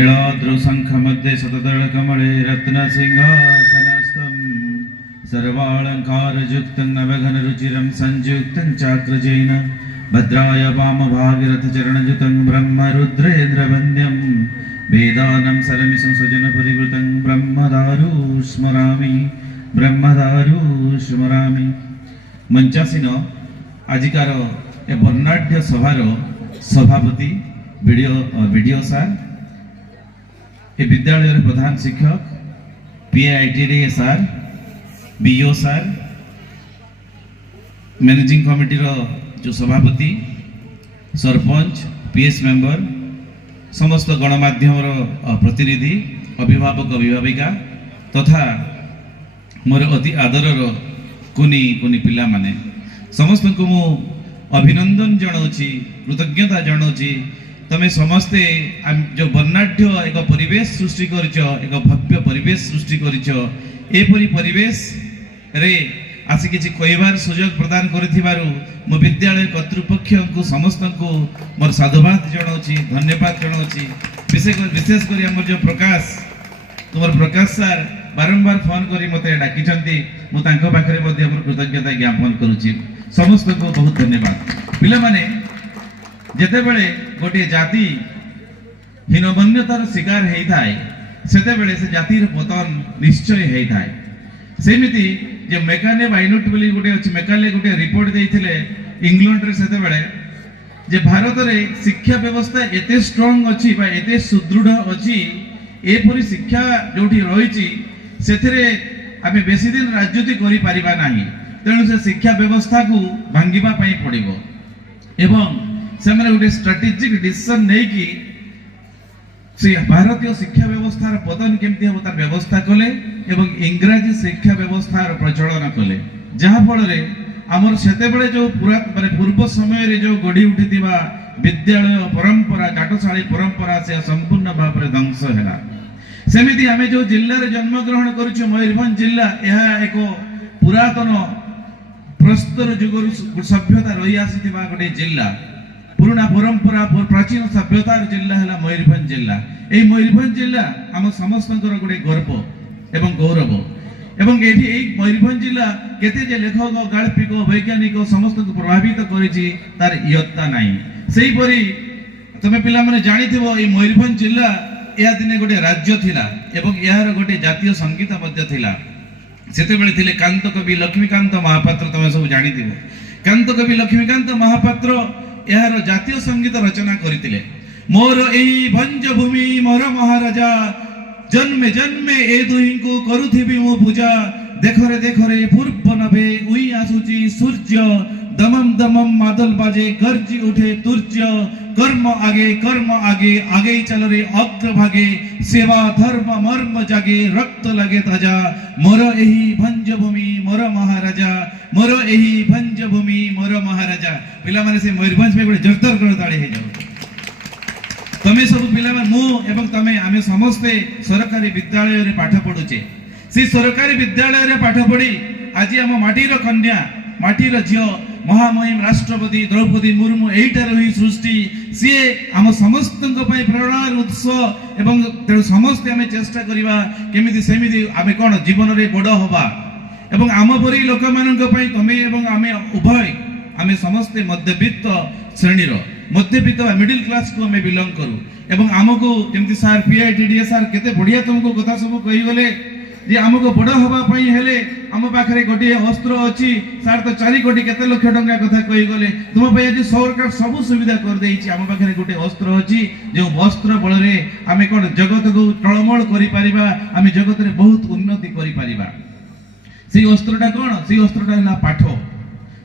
मध्ये शतदलकमले रत्नसिंहासनस्थं सर्वालङ्कारयुक्तं नवघनरुचिरं संयुक्तं चाक्रजेन भद्राय वामभागीरथचरणयुतं ब्रह्मरुद्रेन्द्रवन्द्यं वेदानं सरमिसं सुजनपरिवृतं ब्रह्मदारू स्मरामि मंचासीन आजिकार ए वर्णाढ्य सभार सभापति वीडियो सार ए विद्यालय प्रधान शिक्षक पीआईटी सार बीओ सार मैनेजिंग कमिटी जो सभापति सरपंच पीएस मेंबर समस्त गणमाध्यम प्रतिनिधि अभिभावक अभिभाविका तथा मोर अति आदर कुनी कुनी पिला माने समस्त को मु अभिनंदन जनाऊँगी कृतज्ञता जनाऊँगी तमे समस्ते जो वर्णाढ्य एक परिवेश सृष्टि करिछ एक भव्य परिवेश सृष्टि करिछ एपरि परिवेश रे आसी किछि कहबार सुयोग प्रदान करिथिबारु मो विद्यालय कर्तृपक्ष को समस्त को मोर साधुवाद जनाऊँगी धन्यवाद जनाऊँगी विशेष करी हमर जो प्रकाश सर बारंबार फोन करी मते डाकिछंती मु तांको पाखरे मध्ये हमर कृतज्ञता ज्ञापन करूची समस्त को बहुत धन्यवाद पिला माने जेते बेले गोटे जाति हीनमन्यतार शिकार हेई थाए सेते बेले से जातिर पतन निश्चय हेई थाए सेमिति जे मेकाले बाइनोट बोली गोटे अछि मेकाले गोटे रिपोर्ट देइथिले इंग्लैंड रे सेते बेले जे भारत रे शिक्षा व्यवस्था एते स्ट्रांग अछि बा एते सुदृढ़ अछि एपरि शिक्षा जोठी रहिछि सेथिरे आमे बेसी दिन राजनीति करि परिबा नाही तेणु से शिक्षा व्यवस्था को भांगिबा पई पड़िबो एवं से मैंने गोटे स्ट्रेटेजिक डिसीजन नहीं कि से भारतीय शिक्षा व्यवस्थार पतन केमती हम तार व्यवस्था कले एवं इंग्राजी शिक्षा व्यवस्थार प्रचलन कले जहाँ फल आमर सेते बेले जो पूर्व समय रे जो गढ़ी उठिथिबा विद्यालय परंपरा चाटशाली परंपरा से संपूर्ण भाव में ध्वंस है सेमिति आमे जो जिल्ला रे जन्म ग्रहण करूछु मयूरभंज जिल्ला यह एक पुरातन प्रस्तर जुगर सभ्यता रही आसीथिबा गोटे जिल्ला पुराना परंपरा प्राचीन सभ्यतार जिल्ला है मयूरभंज जिल्ला ए मयूरभंज जिल्ला आम समस्त गोटे गर्व एवं गौरव एवं एठी ए मयूरभंज जिल्ला केते जे लेखक गाल्पिक वैज्ञानिक समस्त को प्रभावित करिछि तार इयत्ता नाही सेही परी तमे पिला माने जानिथिबो ए मयूरभंज जिल्ला या दिने गोटे राज्य थिला एवं यार गोटे जातीय संगीत मध्य थिला सेते बेले थिले कांत कवि लक्ष्मीकांत महापात्र तमे सब जानिथिबो कांत कवि लक्ष्मीकांत महापात्र यार जातीय संगीत रचना करथिले मोर एही भंज भूमि मोर महाराजा जन्मे जन्मे ए दुही को करुथिबी मो पूजा देखरे पूर्व नभे उई आसुची सूर्य दमम दमम मादल बाजे गर्जी उठे तुर्य कर्म आगे आगे चल रे अग्र भागे सेवा धर्म मर्म जागे रक्त लगे ताजा मोर एही भंज भूमि मोर महाराजा मोर एही भंज भूमि मोर महाराजा पिला माने से मयूरभंज में गोटे जोरदार करताळे हे जाऊ तमे सब पिला माने मु एवं तमे आमे समस्ते सरकारी विद्यालय रे पाठ पढुचे से सरकारी विद्यालय रे पाठ पढी आज हम माटीर कन्या माटीर झियो महामहिम राष्ट्रपति द्रौपदी मुर्मू एटा रही सृष्टि सी आम समस्त प्रेरणार उत्स एवं तेणु समस्ते आम चेष्टा करवा केमिति सेमिति आमे कोन जीवन रे बड़ होबा एवं आम परी लोक मानक पई तमे एवं आमे उभय आमे समस्ते मध्यवित्त श्रेणीर मध्यवित्त मिडिल क्लास को आमे बिलोंग करू एवं आमको जेमति सार पीआईटी सार केते बढ़िया तुमको कथा सब कहि गले जे आमको बड़ होबा पई हेले आम पाखरे गोटे अस्त्र अछि सार तो 4 कोटी केते लाख टंका कथा कहि गले तुम पई आज सरकार सब सुविधा कर देछि आम पाखरे गोटे अस्त्र अछि जे वस्त्र बल रे आमे कोन जगत को टळमळ करि परिबा आमे जगत रे बहुत उन्नति करि परिबा से अस्त्रटा कोन से अस्त्रटा ना पाठ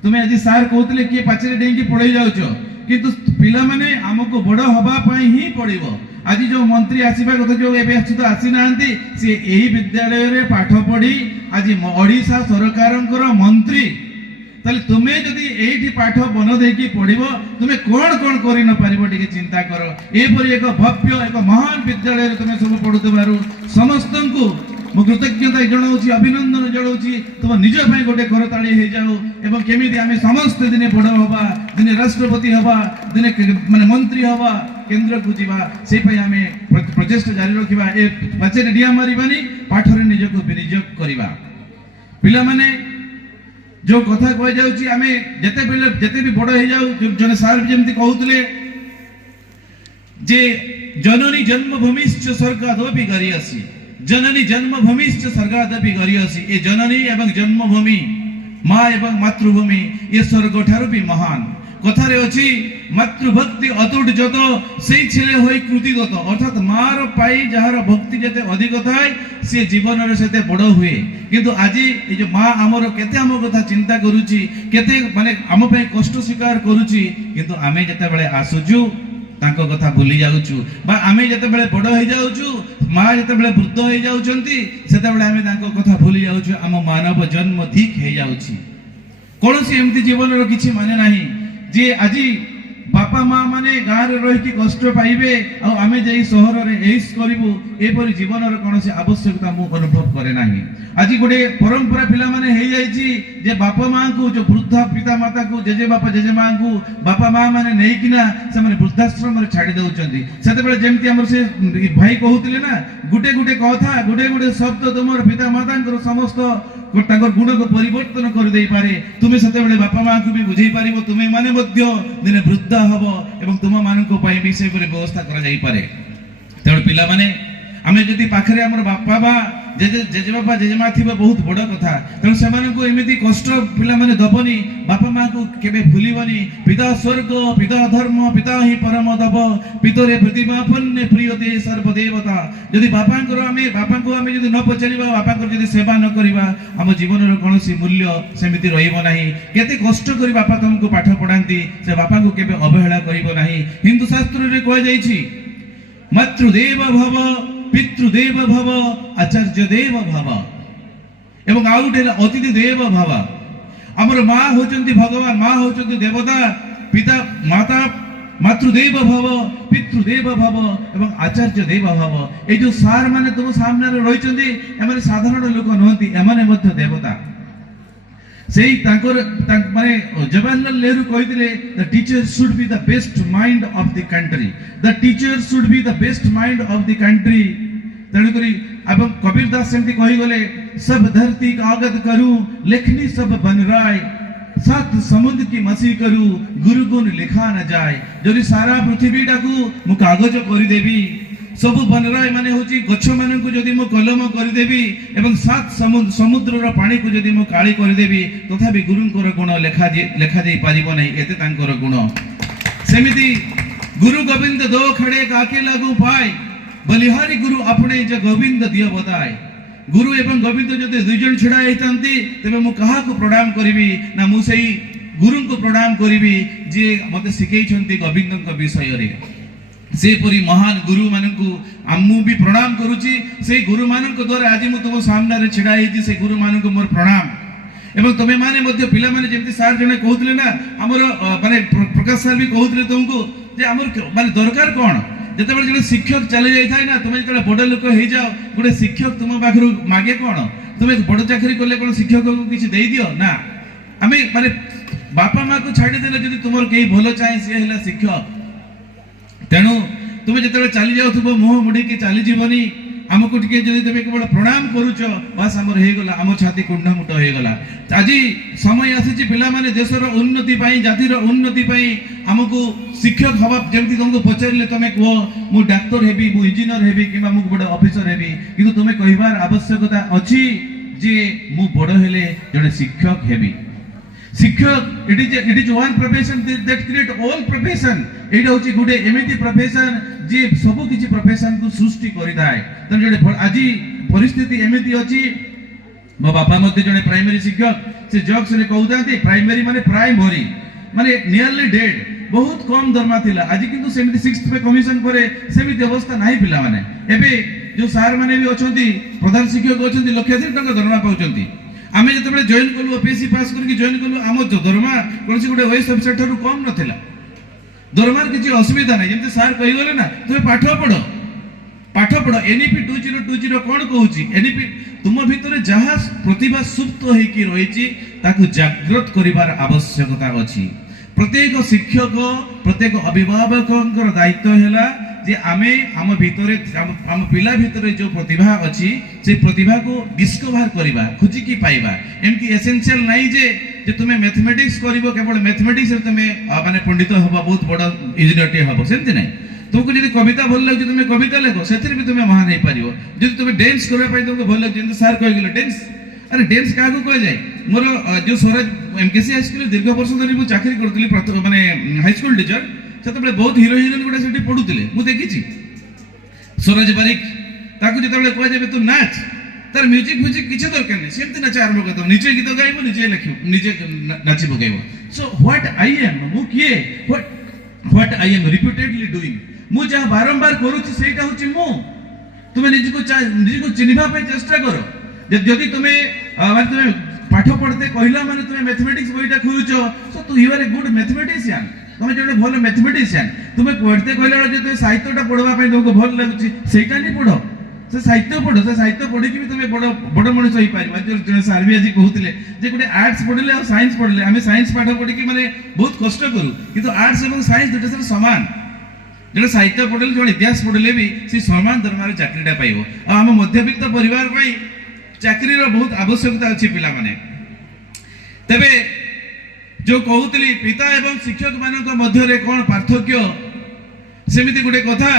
तुमे आज सार कहतले के पाचरे डेंगी पळै जाउछो किंतु पिला माने आमको बड़ होबा पई ही पड़िबो आज जो मंत्री आसीबा कथा जो एबे सुद्धा आसी नांती से एही विद्यालय रे पाठ पढ़ी आज ओडिशा सरकारंकर मंत्री ताले तुमे जदी एही पाठ बन देकी पढ़िबो तुमे कोन कोन करि न पारिबो टिके चिंता करो एपरि एक भव्य एक महान विद्यालय रे तुमे सब पढुतबारु समस्तंकु मु कृतज्ञता जनाऊँगी अभिनंदन जनाऊँगी तुम निज भाई गोटे करताड़ी हो जाओ एवं केमिति आमे समस्त दिने बड़ हवा दिने राष्ट्रपति हवा दिने माने मंत्री हवा केंद्र को जीवा से आमे प्रचेष्टा जारी रखा ए पाचेरे डिया मारिबानी पाठरे निजको विनियोग करिबा पिला माने जो कथा कह जाउची आमे जते भी बड़ हे जाउ जने सार भी जेमति कहउतले जे जननी जन्मभूमिश्च स्वर्गादपि गरियसी जननी जन्मभूमिश्च स्वर्गादपि गरियसी ए जननी एवं जन्मभूमि माँ एवं मातृभूमि ये स्वर्ग ठारू भी महान कथारे अछि मातृभक्ति अतुट जत से छेले होई कृतिगत अर्थात मार पाई जहार भक्ति जते अधिक थाए से जीवन रे सेते बड़ हुए किंतु आज ए जो माँ आमर केते आम कथा चिंता करूची केते माने आम पे कष्ट स्वीकार करूची किंतु आमे जते बेले आसुजु तांको कथा भूली जाउछु बा आमे जते बेले बड़ हो जाउछु माँ जते बेले वृद्ध हो जाउचंती सेते बेले आमे तांको कथा भूली जाउछु आम मानव जन्म ठीक हे जाउछि कोनोसी एमती जीवन रो किछि माने नाही जे आजी बापा माँ माने गाँव रे रही कष्ट पाइबे आ आमे जाई शहर रे एस करिवु एपरि जीवन रो कोनोसी आवश्यकता मु अनुभव करे नाही आजी गोटे परंपरा पिला माने हे जाईची जे बापा माँ को जो वृद्ध पिता माता को जेजे बापा जेजे माँ को बापा माँ माने नै किना से माने वृद्धाश्रम रे छाडी दउचंती सेते बेले जेमति हमर से भाई कहउतले ना गुटे गुटे कथा गुटे गुटे शब्द तुमर पिता माता को समस्त तांकर गुण को परिवर्तन कर दे पारे तुमे सते बेले बापा माँ को भी बुझाई पारिबो तुमे माने मध्य दिने वृद्ध हबो एवं तुम मानको पई विषय पर व्यवस्था करा जाई पारे तेण पिला माने आमे जदि पाखरे हमर बापा बा जेजे बापा जेजे माँ थिबा बहुत बड़ कथा तेण से मानको एमिति कष्ट पिला माने दबनी बापा माँ को केबे भूलिबनी पिता स्वर्ग पिता धर्म पिता ही परम दब पितरे प्रतिमापन्ने प्रियते सर्वदेवता जदि बापांकर आमे बापांको आमे जदि न पचारिबा बापांकर जदि सेवा न करिबा हम जीवन रो कोनोसी मूल्य सेमिति रहिबो नाही केते कष्ट करि बापा तुमको पाठ पढांती से बापांको केबे अवहेला करिबो नाही हिंदू शास्त्र रे कह जाईछि मातृदेव भव पितृदेव भव आचार्य देव भव एवं आउट अतिथि देव भव हमर माँ होचंती भगवान माँ होचंती देवता पिता माता मातृदेव भव पितृदेव भव एवं आचार्य देव भव ए जो सार माने तुम सामने रहिचंती एमाने साधारण लोक नहंती एमाने मध्य देवता सेही तांकर माने जवाहरलाल नेहरू कहितले the teacher should be the best mind of the country the teacher should be the best mind of the country तेणु करी अब कबीर दास सेमती कहि गले सब धरती कागज करूं लेखनी सब बनराय सात समुद्र की मसी करूं गुरु गुण लिखा न जाए जदि सारा पृथ्वी टाकू मु कागज करि देबी सब बनराय माने होची गछ माने को जदि मु कलम करि देबी एवं सात समुद्र रो पानी को जदि मु काली करि देबी तथापि गुरुंकर गुण लेखा जाई पारिबो नै एते तांकर गुण सेमिति गुरु गोविंद दो खड़े काके लागू पाए बलिहारी गुरु अपने जे गोविंद दियो बताए गुरु एवं गोविंद जदि दुई जन छिड़ा हेतांती तबे मु कहा को प्रणाम करिवि ना मु सेही गुरु को प्रणाम करिवि जे मते सिखै छंती गोविंद को विषय रे से परी महान गुरु मानकु आमु भी प्रणाम करूची से गुरु मानक द्वारा आज मु तुम सामने रे छिड़ा हेती से गुरु मानक मोर प्रणाम एवं तमे माने मध्य पिला माने जेमति सार जने कहउतले ना हमर माने प्रकाश सर भी कहउतले तुमको जे हमर माने दरकार कोन जते बेले जने शिक्षक चले जाई थाय ना तुमे जते बड़ लोक हे जाओ गुडे शिक्षक तुम पाखरु मागे कोन तुमे बड़ चाकरी करले कोन शिक्षक को किछि देई दियो ना आमे माने बापा माँ को छाड़ी देले जदि तुमर केही भलो चाहे से हेला शिक्षक तेणु तुम जो चली जाऊ मुह मुड़ी की चली जीवनी आमको टिके जदि तुम केवल प्रणाम करूच बस आमर हो गला आम छाती कुंडामुट हो गला आज समय आसी पिला माने देशर उन्नति पाई जातिर उन्नति पाई आमको शिक्षक हवा जमती तुमको पचारे तुम कह मु डाक्तर हेबी मु इंजीनियर हेबी कि मु बड़ ऑफिसर हेबी किंतु तुम कहबार आवश्यकता अछि जे मु बड़ हेले जने शिक्षक हेबी शिक्षक it is one profession that create all profession एटा होची गुडे एमिति प्रोफेशन जे सब किछि प्रोफेशन को सृष्टि करि दाय त जडे आज परिस्थिति एमिति अछि मो बापा मध्ये जने प्राइमरी शिक्षक से जॉक्स रे कहउतांती प्राइमरी माने प्राइमरी माने नियरली डेड बहुत कम दरमा थिला आज किंतु सेमिति 6th पे कमिशन करे सेमिति अवस्था नाही पिला माने एबे जो सार माने भी अछंती प्रधान शिक्षक अछंती लक्षाधिक टका दरमा पाउचंती आमे जतबे जॉइन कलु ओपीएससी पास करके जॉइन कलु आम दरमा कोनसी गुडे ओएस ऑफिसर ठरु कम नथिला दरमार किछि असुविधा नै जेमते सार कहि गले ना तुमे पाठ पढो एनईपी 2020 कोन कहूची एनईपी तुम भितरे जहा प्रतिभा सुप्त होइकी रहिची ताकु जागृत करिवार आवश्यकता अछि प्रत्येक शिक्षक प्रत्येक अभिभावकଙ୍କର दायित्व हैला जे आमे आम भितरे आम पिला भितरे जो प्रतिभा अछि से प्रतिभा को डिस्कवर करिबा खोजी की पाइबा एमती एसेंशियल नाही जे तुमे मैथमेटिक्स करिवो केवल मैथमेटिक्स रे तुमे माने पंडित हबा बहुत बड़ा इंजीनियर हबो सेमती नाही तुमको जदि कविता भल लागि तुमे कविता लेखो सेतिर भी तुमे महान नहीं पारिबो जदि तुमे डांस करबा पई तुमको भल लागि सर कहि गेलो डांस अरे डांस का को कह जाय मोर जो स्वराज एमकेसी हाई स्कूल दीर्घ वर्ष धरि मु चाकरी करतली माने हाई स्कूल टीचर सेतबे बहुत हीरो हिरोइन गुडा सेठी पढुतले मु देखिछि स्वराज बारिक ताकू जेतबे कह जाबे तू नाच तार म्यूजिक किछ दरकार नै सेमती नाच आरंभ करतो निजे गीत गाइबो निजे लिखिबो निजे नाचि पकाइबो सो व्हाट आई एम मु किए what I am repeatedly doing मु जहा बारंबार करूछि सेटा होछि मु तुमे निजको चिन्हिबा पे चेष्टा करो जदि तुमे माने तुमे पाठ पढ़ते कहला माने तुमे मैथमेटिक्स बहिटा खुलुछो सो तू you are a good mathematician तुमे जने भल मैथमेटिशियन तुमे पढ़ते कहला जे तुमे साहित्यटा पढ़वा पे तुमको भल लागुछि सेटा नि पढ़ो से साहित्य पढ़ी कि तुमे बड़ मनुष्य होई पारिबा जो सर भी आज कहउतले जे गुटे आर्ट्स पढ़ले और साइंस पढ़ले आमे साइंस पाठ पढ़ी कि माने बहुत कष्ट करू किंतु आर्ट्स एवं साइंस दुटा सर समान जने साहित्य पढ़ले जने इतिहास पढ़ले भी से समान दरमार चाकरीटा पाइबो आ हम मध्यबित्त परिवार पई चाकरी रो बहुत आवश्यकता अछि पिला माने तबे जो कहउतली पिता एवं शिक्षक मानक मध्य रे कोन पार्थक्य सेमिति गुटे कथा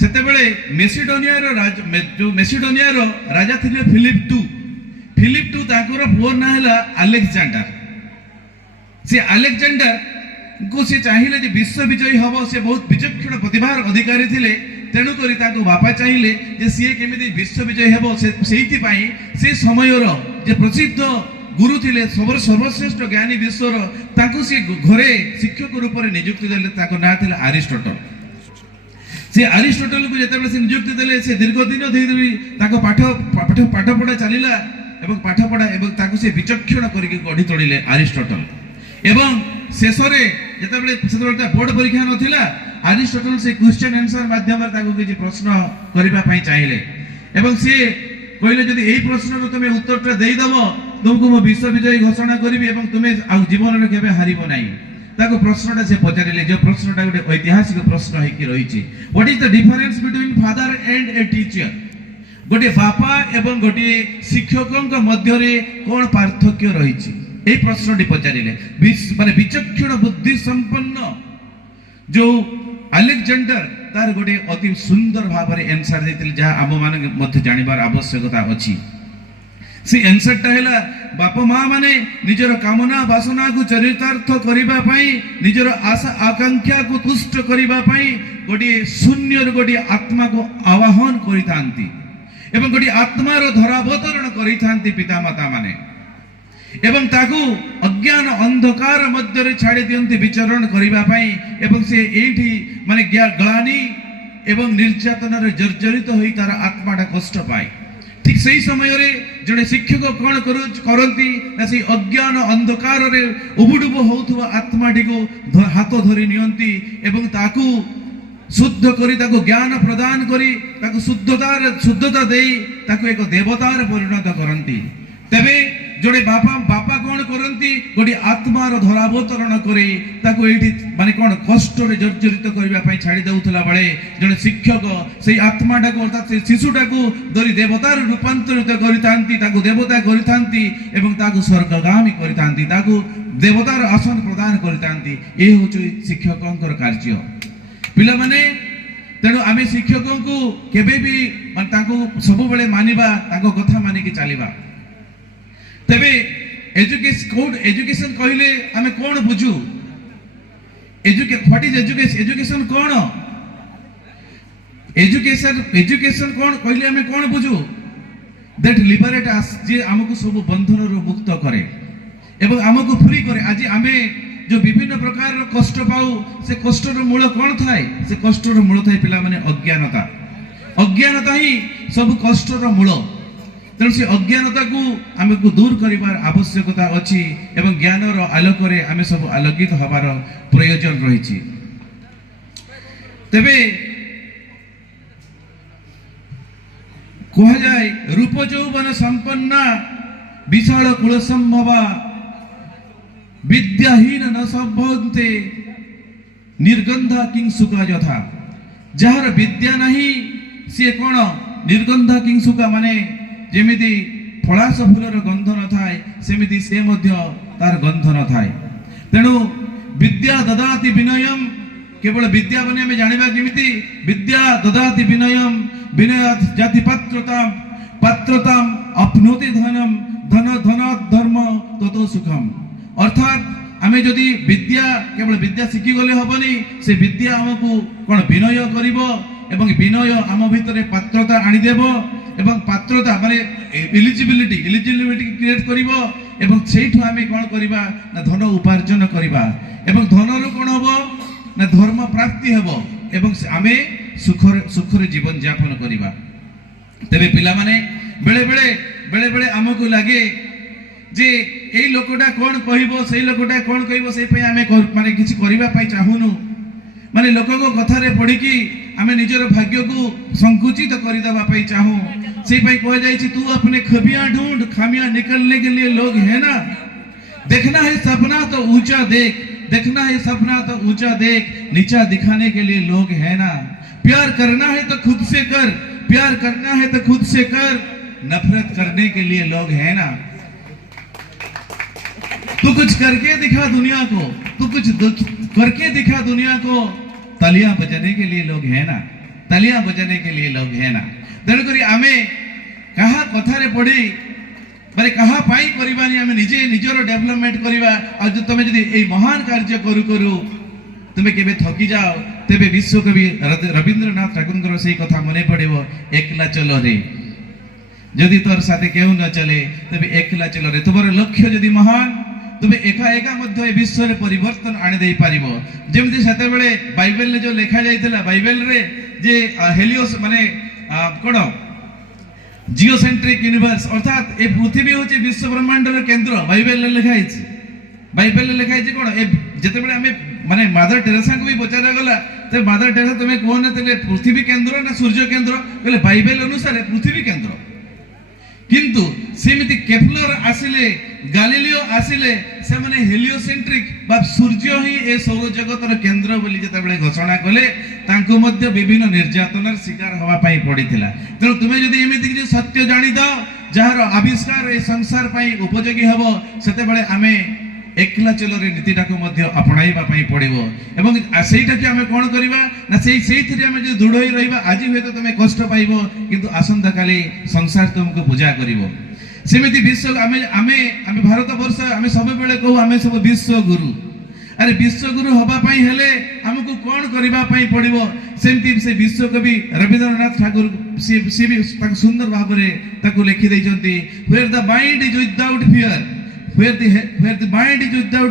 सेते बेले मेसिडोनिया रो राजा थिले फिलिप टू ताकर पुओ ना हला अलेक्जेंडर से अलेक्जेंडर को से चाहिले जे विश्व विजयी हबो से बहुत विचक्षण प्रतिभार अधिकारी थिले तेणु करी ताको बापा चाहिए जे सीए केमिति विश्व विजय हेबो सेइति पाई से समयर जे प्रसिद्ध गुरु थिले सर्वश्रेष्ठ ज्ञानी विश्वर ताको से घरे शिक्षक रूप में नियुक्ति देले ताको ना थिले अरिस्टोटल से अरिस्टोटल को जेतेबे से नियुक्ति देले से दीर्घ दिन धरि ताको पाठ पढ़ा चलिला एवं पाठ पढ़ा एवं ताको से विचक्षण करिके गढी तोड़िले अरिस्टोटल एवं शेषरे जेतेबे बोर्ड परीक्षा नथिला अरिस्टोटल से क्वेश्चन आंसर माध्यम ताको किछि प्रश्न करिबा पई चाहिए एवं से कहले जदि एई प्रश्न रो तुमे उत्तरटा देई दबो तुमको मो विश्व विजय घोषणा करिबी एवं तुमे आ जीवन रे केबे हारिबो नाही ताको प्रश्नटा से पचारिले जो प्रश्नटा गोटे ऐतिहासिक प्रश्न है कि रहिछि what is the difference between father and a teacher गोटे बापा एवं गोटे शिक्षकक मध्य रे कोन पार्थक्य रहिछि एई प्रश्नटी पचारिले माने विचक्षण बुद्धि संपन्न जो अलेक्जेंडर तार गोटे अति सुंदर भाव में आंसर देथिले जहा आम मान मध्य जानिबार आवश्यकता अछि से आंसरटा हैला बापा मां माने निजर कामना वासना को चरितार्थ करिबा पई निजर आशा आकांक्षा को तुष्ट करिबा पई गोटे शून्य गोटे आत्मा को आवाहन करितांती एवं गोटे आत्मा रो धरावतरण करितांती पितामाता माने एवं ताकू अज्ञान अंधकार मध्य रे छाड़ी दियंती विचरण करिबा पई एवं से एठी माने ग्लानि एवं निर्यातन रे जर्जरित होई तार आत्माटा कष्ट पाए ठीक सही समय रे जने शिक्षक कोन करंती ना से अज्ञान अंधकार रे उबुडुब होउथवा आत्माटी को हाथ धरि नियंती एवं ताकू शुद्ध करी ताकू ज्ञान प्रदान करी ताकू शुद्धता देई ताकू एक देवतार परिणत करंती तबे जोड़े बापा कौन करती गोटे आत्मार धरावतरण करे ताको एठी माने कौन कष्ट रे जर्जरित करबा पई छाड़ी दउथला बळे जने शिक्षक सेई आत्माटा को अर्थात से शिशुटा को दरी देवतार रूपांतरित करितांती ताको देवता करितांती एवं ताको स्वर्गगामी करितांती ताको देवतार आसन प्रदान करितांती ए होची शिक्षकंकर कार्य पिला माने तेणु आमे शिक्षकों को केबे भी माने ताको सब बेले मानिबा ताको कथा मानि के चलीबा तबे एजुकेशन कहले हमें कौन बुझू व्हाट इज एजुकेशन कौन एजुकेशन कौन कहले हमें कौन बुझू दैट लिबरेट अस जे हमको सब बंधन रो मुक्त करे एवं हमको फ्री करे आज आमे जो विभिन्न प्रकार रो कष्ट पाऊ से कष्ट रो मूल कौन थाए से कष्ट रो मूल थाए पिला माने अज्ञानता ही सब कष्ट रो मूल तेणु से अज्ञानता को आमको दूर करिवार आवश्यकता अछि एवं ज्ञान रो आलोक रे आमे सब आलोकित हबार प्रयोजन रहिछि तबे कह जाय रूप यौवन संपन्ना विशाल कुल संभवा विद्याहीन न संभवन्ते निर्गंधा किं सुखा यथा ଯାହାର ବିଦ୍ୟା ନାହିଁ ସିଏ କ'ଣ ନିର୍ଗନ୍ଧ କିଂସୁକା, ମାନେ ଯେମିତି ଫଳାସ ଫୁଲର ଗନ୍ଧ ନଥାଏ ସେମିତି ସେ ମଧ୍ୟ ତାର ଗନ୍ଧ ନଥାଏ। ତେଣୁ ବିଦ୍ୟା ଦଦାତି ବିନୟମ୍, କେବଳ ବିଦ୍ୟା ମାନେ ଆମେ ଜାଣିବା କେମିତି? ବିଦ୍ୟା ଦଦାତି ବିନୟମ୍ ବିନୟାତ୍ ଜାତି ପାତ୍ରତାମ୍ ପାତ୍ରତାମ୍ ଆପ୍ନୋତି ଧନମ୍ ଧନ ଧନାତ୍ ଧର୍ମ ତतो ସୁଖମ୍। ଅର୍ଥାତ୍ ଆମେ ଯଦି ବିଦ୍ୟା କେବଳ ବିଦ୍ୟା ଶିଖିଗଲେ ହବନି, ସେ ବିଦ୍ୟା ଆମକୁ କ'ଣ ବିନୟ କରିବ ଏବଂ ବିନୟ ଆମ ଭିତରେ ପାତ୍ରତା ଆଣିଦେବ ଏବଂ ପାତ୍ରତା ମାନେ ଇଲିଜିବିଲିଟି କ୍ରିଏଟ୍ କରିବ ଏବଂ ସେଇଠୁ ଆମେ କ'ଣ କରିବା ନା ଧନ ଉପାର୍ଜନ କରିବା ଏବଂ ଧନରୁ କ'ଣ ହବ ନା ଧର୍ମ ପ୍ରାପ୍ତି ହେବ ଏବଂ ଆମେ ସୁଖରେ ଜୀବନ ଯାପନ କରିବା। ତେବେ ପିଲାମାନେ ବେଳେ ବେଳେ ଆମକୁ ଲାଗେ ଯେ ଏଇ ଲୋକଟା କ'ଣ କହିବ, ସେଇ ଲୋକଟା କ'ଣ କହିବ, ସେଇ ପାଇଁ ଆମେ ମାନେ କିଛି କରିବା ପାଇଁ ଚାହୁଁନୁ। ମାନେ ଲୋକଙ୍କ କଥାରେ ପଡ଼ିକି ଆମେ ନିଜର ଭାଗ୍ୟକୁ ସଂକୁଚିତ କରିଦେବା ପାଇଁ ଚାହୁଁ। ସେଇ ପାଇଁ କୁହାଯାଇଛି ତୁ अपने खबियां ढूंढ खामियां निकलने के लिए लोग है ना, देखना है सपना तो ऊंचा देख, देखना है सपना तो ऊंचा देख, नीचा दिखाने के लिए लोग है ना, प्यार करना है तो खुद से कर, प्यार करना है तो खुद से कर, नफरत करने के लिए लोग है ना। तू कुछ करके दिखा दुनिया को, तू कुछ करके दिखा दुनिया को, तालियां बजाने के लिए लोग है ना, तालियां बजाने के लिए लोग है ना। तेणुकरी आमे कहा कथारे पड़ी माने कहा पाई करबानी, आमे निजे निजर डेवलपमेंट करबा। आ जो तमे जदी ए महान कार्य करू करू तुमे केबे थकी जाओ, तेबे विश्वकवि रवींद्रनाथ ठाकुरଙ୍କର सेई कथा मने पड़िबो, एकला चलो रे, जदि तोर साथे केउ न चले तेबे एकला चलो रे। तुम्हारे लक्ष्य जदि महान तुमे एका एका मध्य ए विश्व रे परिवर्तन आनि देई पारिबो। जेमति सेते बेले बाइबल रे जो लिखा जाइतला, बाइबल रे जे हेलियोस माने कोन जियोसेंट्रिक यूनिवर्स अर्थात ए पृथ्वी होची विश्व ब्रह्मांड रे केंद्र बाइबल रे लिखा आइछि। बाइबल रे लिखा आइछि कोन ए जेते बेले हमें माने मदर टेरेसा को भी पचारा गला ते मदर टेरेसा तुमे कोन तेले पृथ्वी केंद्र ना सूर्य केंद्र कहले बाइबल अनुसार पृथ्वी केंद्र। किंतु सेमिति केपलर आसिले गालिलियो आसिले से माने हेलियोसेंट्रिक बा सूर्य ही ए सौर जगतर केंद्र बोली जेते बेले घोषणा कले तांको मध्य विभिन्न निर्यातनार शिकार हवा पाई पड़िथिला। तेणु तुमे जदि एमिति कि सत्य जानि दो जहार आविष्कार ए संसार पाई उपयोगी हबो, सेते बेले आमे एकला चलोरे नीतिटाको मध्य अपनाइबा पाई पड़िबो एवं सेइटा कि आमे कोन करिबा ना सेइथिरे आमे जे दृढ़ होई रहिबा। आज हेतु तुमे कष्ट पाइबो किंतु आसंता काली संसार तुमको पूजा करिवो। सेमिति विश्व आमे आमे आमे भारत वर्ष आमे सब बेले कहू आमे सब विश्व गुरु। अरे विश्व गुरु हबा पाई हेले हमको कोन करिबा पाई पड़िबो। सेमिति से विश्व कवि रवींद्रनाथ ठाकुर से भी सुंदर भाबरे ताको लिखि दैछन्ती, where the mind is without fear, where the mind is without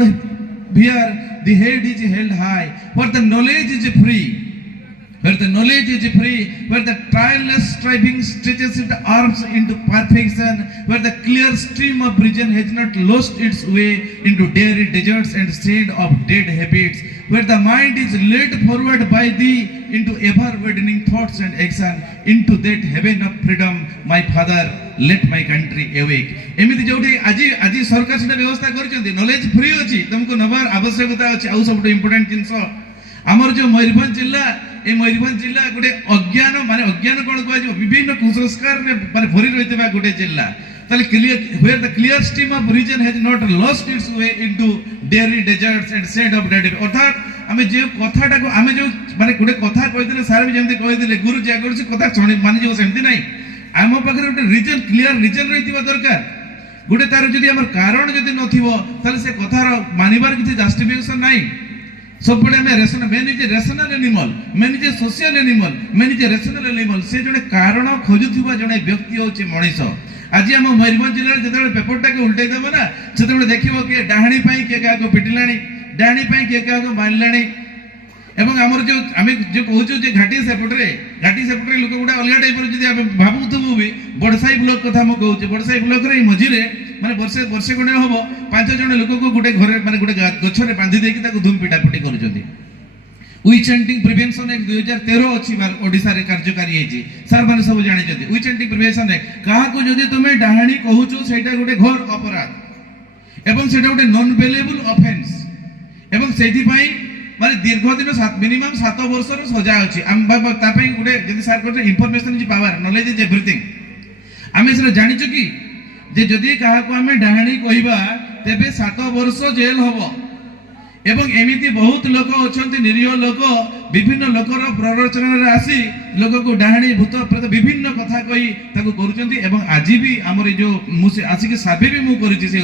fear, the head is held high, where the knowledge is free, where the knowledge is free, where the tireless striving stretches its arms into perfection, where the clear stream of vision has not lost its way into dreary deserts and sand of dead habits, where the mind is led forward by thee into ever widening thoughts and action, into that heaven of freedom, my father, let my country awake। एमिति जोठी आजी सरकार सेटा व्यवस्था करछन्ती, knowledge free अछि, तुमको नबार आवश्यकता अछि। आउ सबटो इंपोर्टेंट जिंस हमर जो मयूरभंज जिल्ला, ए मयूरभंज जिल्ला गोटे अज्ञान माने अज्ञान कोन कहै विभिन्न कुसंस्कार रे माने भरि रहितबा गोटे जिल्ला। ताले clear where the clear stream of region has not lost its way into dreary deserts and sand of dead। अर्थात आमे जे कथाटा को आमे जो माने गोटे कथा कहितले सार भी जेमते कहितले गुरु जे करछि कथा सुनि मानि जो सेमति नै। आम पाखे गोटे रीजन क्लियर रीजन रही दरकार। गोटे तार जदि आम कारण जदि नथिबो ताले से कथार मानिबार किछि जस्टिफिकेशन नाही। सब बडे हमें rational main is rational animal, main is social animal, main is rational animal. से जने कारण खोजुथिबा जने व्यक्ति होछि मनीष। आज आम मयूरभंज जिल्ला जेते पेपरटा के उल्टाई देबो ना सेते देखिबो कि डाहाणी पई के का को पिटिलाणी, डाहाणी पई के का को मारलाणी। एवं आमर जो आमे जो कहूछु जे घाटी सेपटरे लोक गुडा अलगा टाइप रो जदि आमे भाबुथबो भी बडसाई ब्लॉक कथा म कहूछु। बडसाई ब्लॉक रे मझिरे माने वर्षे कोने होबो 5 जण लोक को गुटे घरे माने गुटे गछरे बांधी देकी ताको धूम पिटापिटी करूछन्ती। विच एंटिंग प्रिवेंशन एक्ट 2013 अछि ओडिसा रे कार्यकारी हेछि। सर माने सब जानि जति विच एंटिंग प्रिवेंशन एक्ट काहा को जदि तुमे डाहाणी कहूछु सेटा गुटे घोर अपराध एवं सेटा गुटे नॉन बेलेबल ऑफेंस एवं सेथि पई माने दीर्घ दिन मिनिमम 7 वर्ष सजा अच्छी गोटे जब सार कहते information is power knowledge is everything आम से जानी कि जदि क्या आम डाणी कहवा तेबे 7 वर्ष जेल हम एवं एमती बहुत लोक अच्छा निरीह लोक विभिन्न लोकर प्ररोचन आसी लोक को डाणी भूत प्रेत विभिन्न कथा कही कर आज भी आम जो आसिक सर्वे भी मुझे से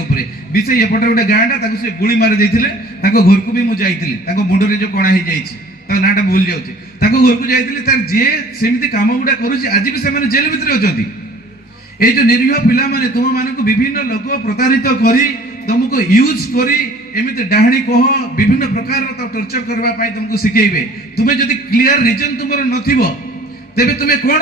विषय एपटे गोटे गाँटा से गुड़ी मारी देते घर को भी मुझे मुंडे जो कणा हो जाए नाटा भूल जाऊँगी घर को जाइए जी सेमती कम गुड़ा कर आज भी से जेल भितर अच्छा ये जो निरीह पिला माने तुम मान विभिन्न लोक प्रतारित करी तुमको यूज करी एमती डाणी कह विभिन्न प्रकार टर्चर करने तुमको शिखेबे तुम्हें जदि क्लियर रिजन तुम नथिबो तेबे तुम्हें कौन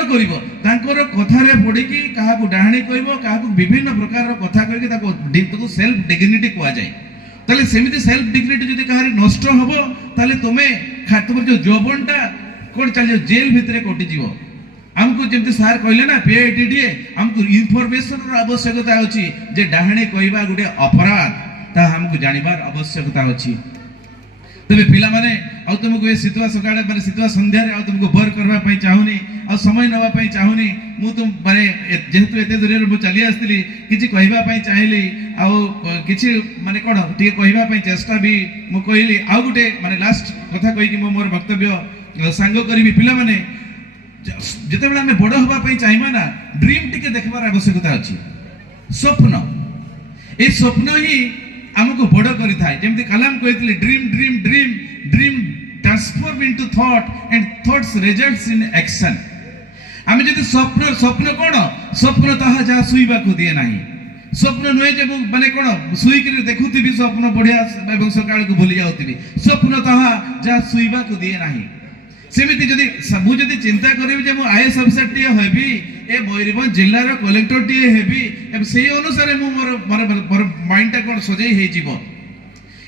कर कथार पड़ी क्या डाणी कह विभिन्न प्रकार कथा कह सेल्फ डिग्निटी कह जाए सेमती सेल्फ डिग्निटी जदि कहार नष्ट हम ताले तुम्हें तुम जो जौवनटा कौन चल जेल भितर कटिज आमको जमी सार कहले ना पीआईटीडीए आमको इनफॉरमेशन आवश्यकता अच्छी जे डाणी कहवा गोटे अपराध ता हमको जानिबार आवश्यकता अच्छी तेरे पिला माने आ तुमको ये शीतुआ सकाळे माने शीतुआ संध्या रे आ तुमको बर करबा पई चाहुनी आ समय नवा पई चाहुनी मु तुम माने जेहेतु एते दूर रे चली आस्तिली किछि कहबा पई चाहली आ किछि माने कोन टी कहबा पई चेष्टा भी मु कहली आ गुटे माने लास्ट कथा कहि कि मोर वक्तव्य सांग करबी पिला माने जिते बेला हमें बड़ होबा पई चाहिमा ना ड्रीम टिके देखबार आवश्यकता अछि स्वप्न ए स्वप्न ही हमको बड़ करि थाए जेमति कलाम कहितले dream dream dream dream transform into thought and thoughts results in action हमें जदि स्वप्न स्वप्न कोन स्वप्न ताहा जा सुईबा को दिए नाही स्वप्न नुहे जे माने कोन सुई के देखुथिबी स्वप्न बढ़िया एवं सकाळ को भूली जाउथिबी स्वप्न ताहा जा सुईबा को दिए नाही सेमिति जदि सबु जदि चिंता करिबी जे मु आईएएस ऑफिसर टी हेबी ए मयूरभंज जिल्ला रो कलेक्टर टी हेबी एब सेही अनुसार मु मोर माइंड टा कोन सजई हे जीवो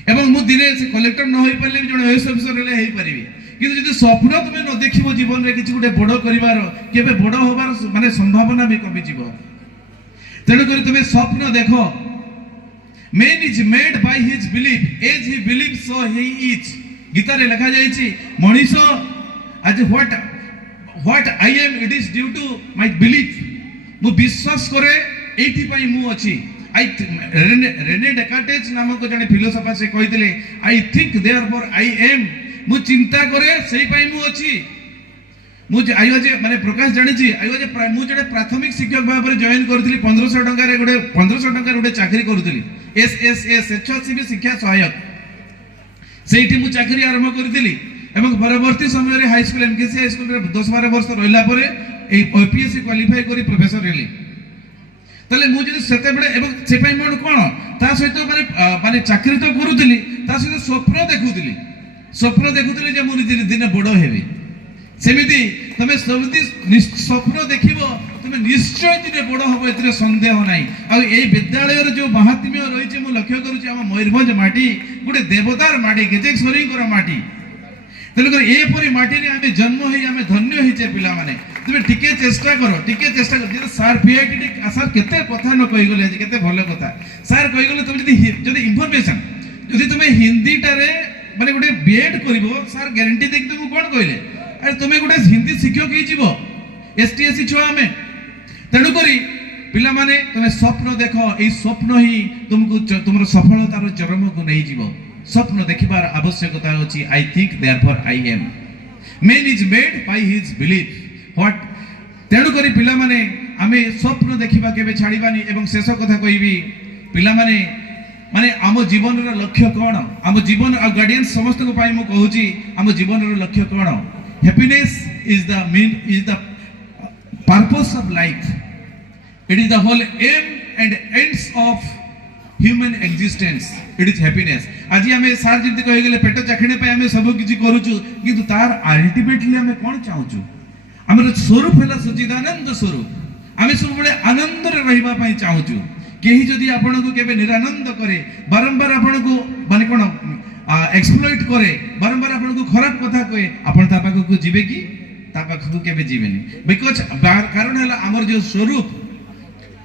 एवं मु दिने से कलेक्टर न होई परले जण आईएएस ऑफिसर ले हेई परिबी किंतु जदि स्वप्न तुमे न देखिबो जीवन रे किछि गुटे बड़ करिवार केबे बड़ होबार माने संभावना भी कमी जीवो तेनु करी तुमे स्वप्न देखो man is made by his belief as he believe so he is Gita रे लिखा जाईछि मनीषो आज what I am it is due to my belief मु विश्वास करे एठी पई मु अछि आई रेने डेकार्टेज नामक जने फिलोसोफर से कहितले I think therefore I am मु चिंता करे सेही पई मु अछि मु आयो जे माने प्रकाश जानि छी आयो जे मु जने प्राथमिक शिक्षक भाव रे जॉइन करथिली 1500 टका रे गोटे 1500 टका रे गोटे चाकरी करथिली एसएसएस एचसीबी शिक्षा सहायक सेठी मु चाकरी आरंभ करथिली एवं परवर्ती समय रे high school MKC high school रे 10-12 वर्ष रहिला परे ए ओपीएससी क्वालिफाई करी प्रोफेसर रेली तले मु जदि सेते बडे एवं से पई मन कोन ता सहित माने चाकरी तो करूथिली ता सहित स्वप्न देखुथिली जे मु दिन बड़ हेबी सेमिति तमे स्वप्न देखिबो तमे निश्चय दिन बड़ हबो एतरे संदेह नाही आ ए विद्यालय रे जो महात्म्य रहिছে मु लक्ष्य करूची हम मयूरभंज माटी गुटे देवतार माटी गेजेश्वरी कर माटी तेलुगु एपरी माटी रे आमे जन्म होई आमे धन्य होइचे पिला माने तुमे टिके चेष्टा करो जे सर पीआईटी सर केते कथा न कहि गेले केते भलो कथा सर कहि गेले तुमे जदी इंफॉर्मेशन जदी तुमे हिंदी टारे माने गुटे बीएड करिवो सर ग्यारंटी देख तुम कोन कहले अरे तुमे गुटे हिंदी शिक्षक ही जीवो एसटीएससी छुआ आमे तेनु करी पिला माने तुमे स्वप्न देखो ए स्वप्न ही तुमको तुमरो सफलतार चरम को नै जीवो स्वप्न देखिबार आवश्यकता अछि I think therefore I am man is made by his belief what तेनु करी पिला माने आमे स्वप्न देखिबा केबे छाड़ीबानी एवं शेष कथा कहिबी पिला माने माने आम जीवन रो लक्ष्य कोन आम जीवन आ गार्डियन समस्त को पाई मु कहूची आम जीवन रो लक्ष्य कोन happiness is the purpose of life it is the whole aim and ends of human existence it is happiness आज हमें सार जंती कहि गेले पेट चाखणे पे हमें सब किछि करूछु किंतु तार अल्टीमेटली हमें कोन चाहूछु हमर स्वरूप हैला सच्चिदानंद स्वरूप हमें सब बळे आनंद रे रहिबा पई चाहूछु केही जदी आपण को केबे निरानंद करे बारंबार आपण को माने कोन एक्सप्लॉइट करे बारंबार आपण को खराब कथा कहे आपण ता पाख को जिबे की ता पाख को केबे जिबेनी बिकॉज़ कारण हैला हमर जो स्वरूप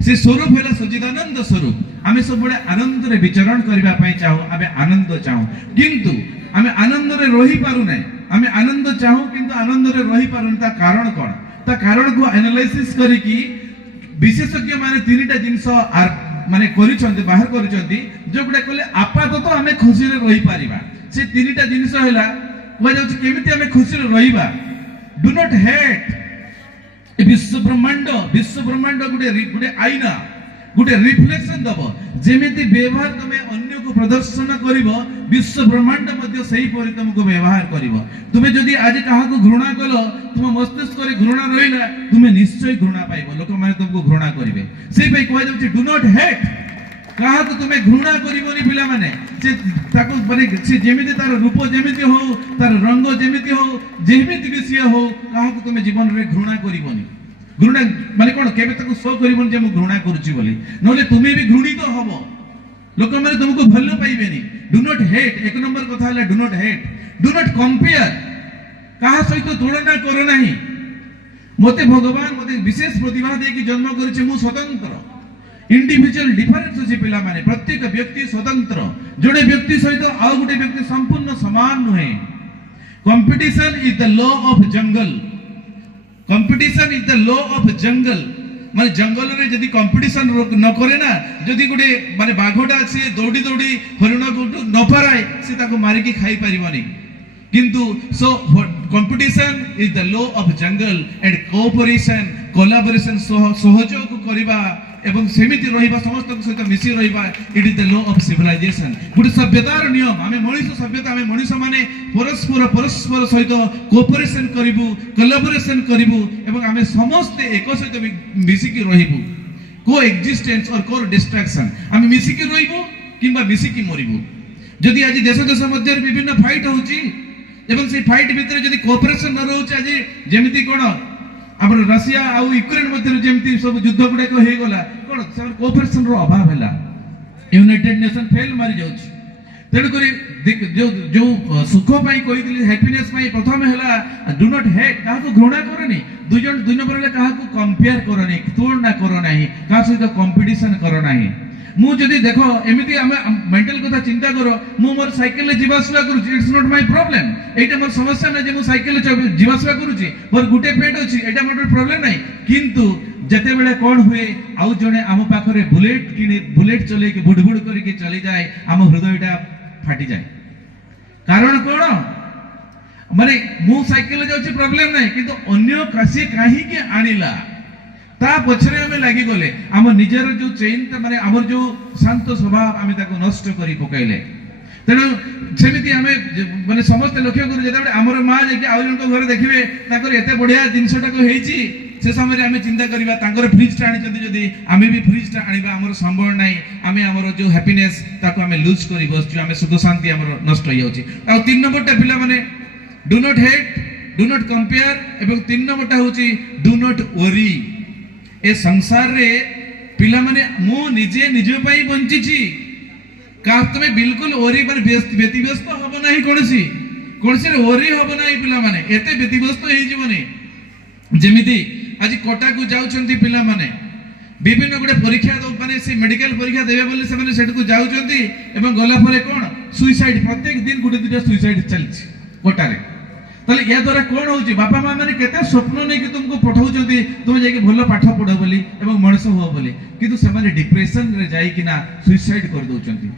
से स्वरूप है सच्चिदानंद स्वरूप आमे सब बड़े आनंद रे विचरण करबा पई चाहू आमे आनंद चाहू किंतु आमे आनंद रे रही पारु नै आमे आनंद चाहू किंतु आनंद रे रही पारु ता कारण कोन ता कारण को एनालाइसिस करी कि विशेषज्ञ माने तीनटा जिंस माने करिसंती बाहर करिसंती जो गुडा कहले आपातत आमे खुशी रे रही पारिबा से तीनटा जिंस हैला को जाउछ केमिति आमे खुशी रे रहिबा डू नॉट हेट विश्व ब्रह्मांड गुटे आईना गुटे रिफ्लेक्शन दब जेमिति व्यवहार तुमे अन्य को प्रदर्शन करिवो विश्व ब्रह्मांड मध्ये सही परि तुमको व्यवहार करिवो तुमे जदि आज काहा को घृणा कलो तुम मस्तिष्क रे घृणा रहिला तुमे निश्चय घृणा पाइबो लोक माने तुमको घृणा करिवे सेहि पई कहै जाउछि डू नॉट हेट काहा को तुमे घृणा करिवोनी पिला माने से ताको माने से जेमिति तार रूप जेमिति हो तार रंग जेमिति हो जेमिति विषय हो काहा को तुमे जीवन रे घृणा करिवोनी घृणा माने कोन केबे ताको शो करिवोनी जे मु घृणा करूची बोली नले तुमे भी घृणित हबो लोक माने तुमको भल्लो पाइबेनी डू नॉट हेट एक नंबर कथा हला do not hate do not compare काहा सहित तुलना करो नाही मते भगवान मते विशेष प्रतिभा दे कि जन्म करिছে मु स्वतंत्र इंडिविजुअल डिफरेंस अछि पिला माने प्रत्येक व्यक्ति स्वतंत्र जोडे व्यक्ति सहित आ गुटे व्यक्ति संपूर्ण समान नहे competition is the law of jungle competition is the law of jungle माने जंगल रे जदी कंपटीशन न करे ना जदी गुटे माने बाघोटा से दौड़ी दौड़ी हरिण को न पाराय से ताको मारी के खाई परिबनी किंतु so competition is the law of jungle and cooperation collaboration सहयोग करिबा एवं सेमिति रहिबा समस्त सहित मिसी रहिबा it is the law of civilization गुटे सभ्यतार नियम आमे मनुष्य सभ्यता आमे मनुष्य माने परस्पर सहित कोऑपरेशन करिबु कोलैबोरेशन करिबु एवं आमे समस्त एक सहित मिसी की रहिबु को एक्जिस्टेंस और को डिस्ट्रैक्शन आमे मिसी की रहिबु किबा मिसी की मरिबु जदि आज देश मध्य विभिन्न फाइट होउची एवं से फाइट भितर जदि कोऑपरेशन न रहउची आज जेमिति कोन हमर रशिया आ यूक्रेन मध्य जेमिति सब युद्ध गुडे को हे गला कोन सर कोऑपरेशन रो अभाव हैला यूनाइटेड नेशन फेल मारि जाउची तेन करी जो सुख पाई कहि दिली हैप्पीनेस पाई प्रथम हैला डू नॉट हेट काहा को घृणा करनी दुई नंबर हैला काहा को कंपेयर करनी तुलना करो नाही का सहित कंपटीशन करो नाही मु जदी देखो एमिति हम मेंटल कथा चिंता करो मु मोर साइकिल ले जीवासवा करूची इट्स नॉट माय प्रॉब्लम एटा मोर समस्या नै जे मु साइकिल ले जीवासवा करूची मोर गुटे पेट अछि एटा मोर प्रॉब्लम नै किंतु जते बेले कोन हुए आउ जने आम पाखरे बुलेट चले के बुडबुड करी के चली जाए आम हृदयटा फाटी जाए कारण कोन माने मु साइकिल ले जाउची प्रॉब्लम नै किंतु अन्य कासी काहे के आनिला ता पछरे हमें लागि गले हम निजर जो चेन माने हमर जो शांत स्वभाव आमे ताको नष्ट करी पकाइले तेनु सेमिति हमें माने समस्त लक्ष्य करू जेते हमर मां जे कि आउजन को घर देखिबे ताकर एते बढ़िया जिंसटा को हेची से समय हमें चिंता करिबा ताकर फ्रिज टा आनी जदी जदी हमें भी फ्रिज टा आनिबा हमर संबळ नै हमें हमर जो हैप्पीनेस ताको हमें लूज करी बसछु हमें सुख शांति हमर नष्ट होई जाउची आ 3 नंबरटा पिला माने do not hate do not compare एवं 3 नंबरटा होची डू नॉट वरी ए संसार रे पिला माने मु निजे निजे पई बंची छी का तमे बिल्कुल ओरी पर व्यतिव्यस्त हबो नाही कोनसी रे ओरी हबो नाही पिला माने एते व्यतिव्यस्त हेइ जीवनी जेमिति आज कोटा को जाउछंती पिला माने विभिन्न गुडे परीक्षा दो माने से मेडिकल परीक्षा देबे बोली से माने सेट को जाउछंती एवं गला परे कोन सुसाइड प्रत्येक दिन गुडे दुटा सुसाइड चलछि कोटा रे तले या द्वारा कोन होउची बापा मां माने केते स्वप्न नै कि तुमको पठाउछंती तुम जे कि भलो पाठ पढो बोली एवं मनुष्य हो बोली किंतु से माने डिप्रेशन रे जाई कि ना सुसाइड कर दोछंती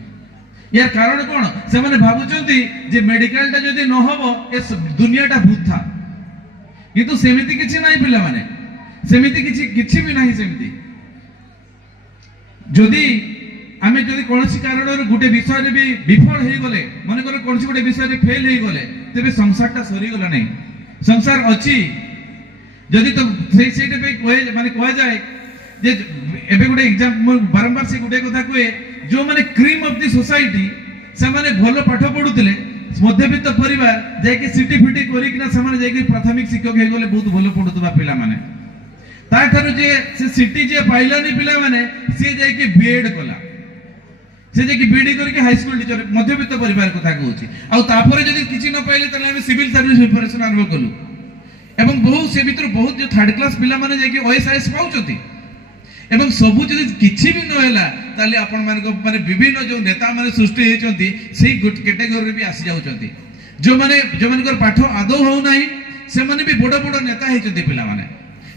यार कारण कोन से माने भाबुछंती जे मेडिकल टा जदी न होबो ए दुनियाटा भूत था किंतु सेमिति किछि नाही पिला माने सेमिति किछि भी नाही सेमिति जदी आमे जदी कोनसी कारण रे गुटे विषय रे भी विफल हेइ गले माने कर कोनसी गुटे विषय रे फेल हेइ गले तेबे संसारटा सरी गला नै संसार अछि जदी तो सेटा पे कोइ माने कोइ जाय जे एबे गुटे एग्जाम बारंबार से गुटे कथा कोइ जो माने क्रीम ऑफ द सोसाइटी से माने भलो पाठ पढुतले मध्यबित्त परिवार जे कि सिटी फिटी करी कि ना से माने जे कि प्राथमिक शिक्षक हे गले बहुत भलो पढुतबा पिला माने ता थारु जे से सिटी जे पाइलानी पिला माने से जे कि बीएड कला से जे कि बीडी करके हाई स्कूल टीचर मध्यबित्त परिवार कथा कहूची आ तापर जदी किछि न पाइले तले हम सिविल सर्विस प्रिपरेशन आरंभ कलु एवं बहुत से भीतर बहुत जो थर्ड क्लास पिला माने जे कि ओएसआईएस पाउचती एवं सबू जदि किछि भी नहेला ताले आपण माने विभिन्न जो नेता माने सृष्टि हेचंती सेही कैटेगरी भी आसी जाउचंती जो माने पाठ आदौ हो नाही से माने भी बड़ बड़ नेता हेचंती पिला माने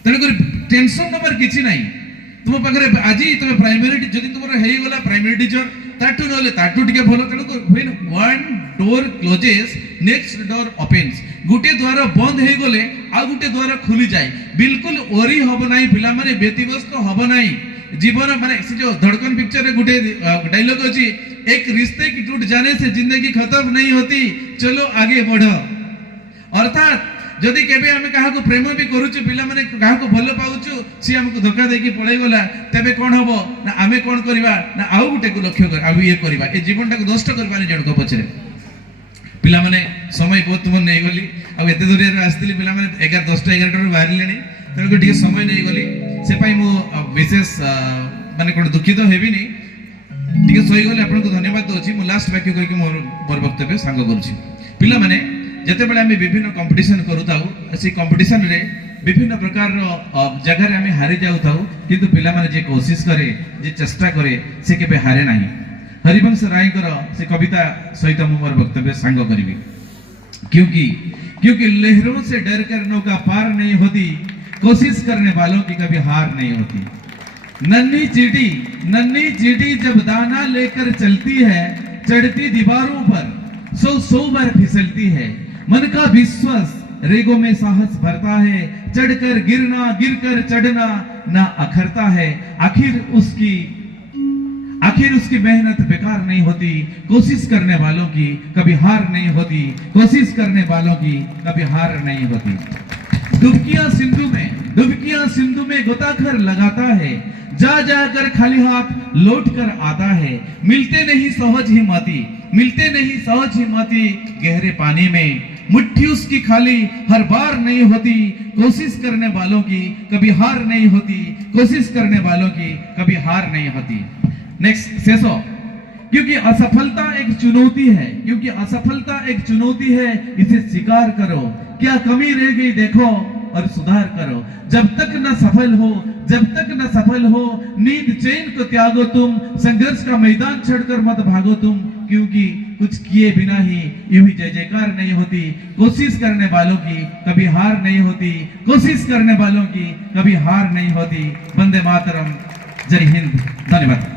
तेणुकर टेंशन नंबर किछि नाही तुम पाखरे आज तुम प्राइमरी जदि तुम हेई गला प्राइमरी टीचर ताटू नले ताटू टिके भलो तेणुकर when one door closes next door opens गुटे द्वार बंद हे गले आ गुटे द्वार खुली जाए बिल्कुल ओरी हबो नाही पिला माने व्यतिव्यस्त हबो नाही जीवन माने से जो धड़कन पिक्चर रे गुटे डायलॉग अछि एक रिश्ते की टूट जाने से जिंदगी खत्म नहीं होती चलो आगे बढ़ो अर्थात जदि केबे हमें काहा को प्रेम भी करूछु पिला माने काहा को भलो पाउछु सी हमको धोखा देकी पळै गला तबे कोन हबो ना आमे कोन करबा ना आउ गुटे को लक्ष्य कर आउ ये करबा ए जीवन को नष्ट करबानी जण को पछरे पिला माने समय बहुत तुम नहीं गली आ एते दूर रे आस्तिली पिला माने 11 10 11 रे बाहर लेनी तने को ठीक समय नहीं गली से पई मो विशेष माने कोन दुखित हेबी नहीं ठीक सोई गले आपन को धन्यवाद दोछि मो लास्ट वाक्य कहि के मोर वक्तव्य सांग करूछि पिला माने जते बेले हमें विभिन्न कंपटीशन करूताऊ से कंपटीशन रे विभिन्न प्रकार रो जगह रे हमें हारि जाउताऊ किंतु पिला माने जे कोशिश करे जे चेष्टा करे से केबे हारे नाही हरिवंश राय कर से कविता सहित मोर वक्तव्य सांग करिवि क्योंकि लहरों से डर कर नौका पार नहीं होती कोशिश करने वालों की कभी हार नहीं होती नन्ही चींटी जब दाना लेकर चलती है चढ़ती दीवारों पर सौ बार फिसलती है मन का विश्वास रेगों में साहस भरता है चढ़कर गिरना गिरकर चढ़ना ना अखरता है आखिर उसकी मेहनत बेकार नहीं होती कोशिश करने वालों की कभी हार नहीं होती कोशिश करने वालों की कभी हार नहीं होती डुबकियां सिंधु में गोताखोर लगाता है जा जाकर खाली हाथ लौट कर आता है मिलते नहीं सहज ही माती गहरे पानी में मुट्ठी उसकी खाली हर बार नहीं होती कोशिश करने वालों की कभी हार नहीं होती कोशिश करने वालों की कभी हार नहीं होती नेक्स्ट शेषो क्योंकि असफलता एक चुनौती है इसे स्वीकार करो क्या कमी रह गई देखो और सुधार करो जब तक न सफल हो नींद चैन को त्यागो तुम संघर्ष का मैदान छोड़कर मत भागो तुम क्योंकि कुछ किए बिना ही यूं ही जय जयकार नहीं होती कोशिश करने वालों की कभी हार नहीं होती कोशिश करने वालों की कभी हार नहीं होती वंदे मातरम जय हिंद धन्यवाद।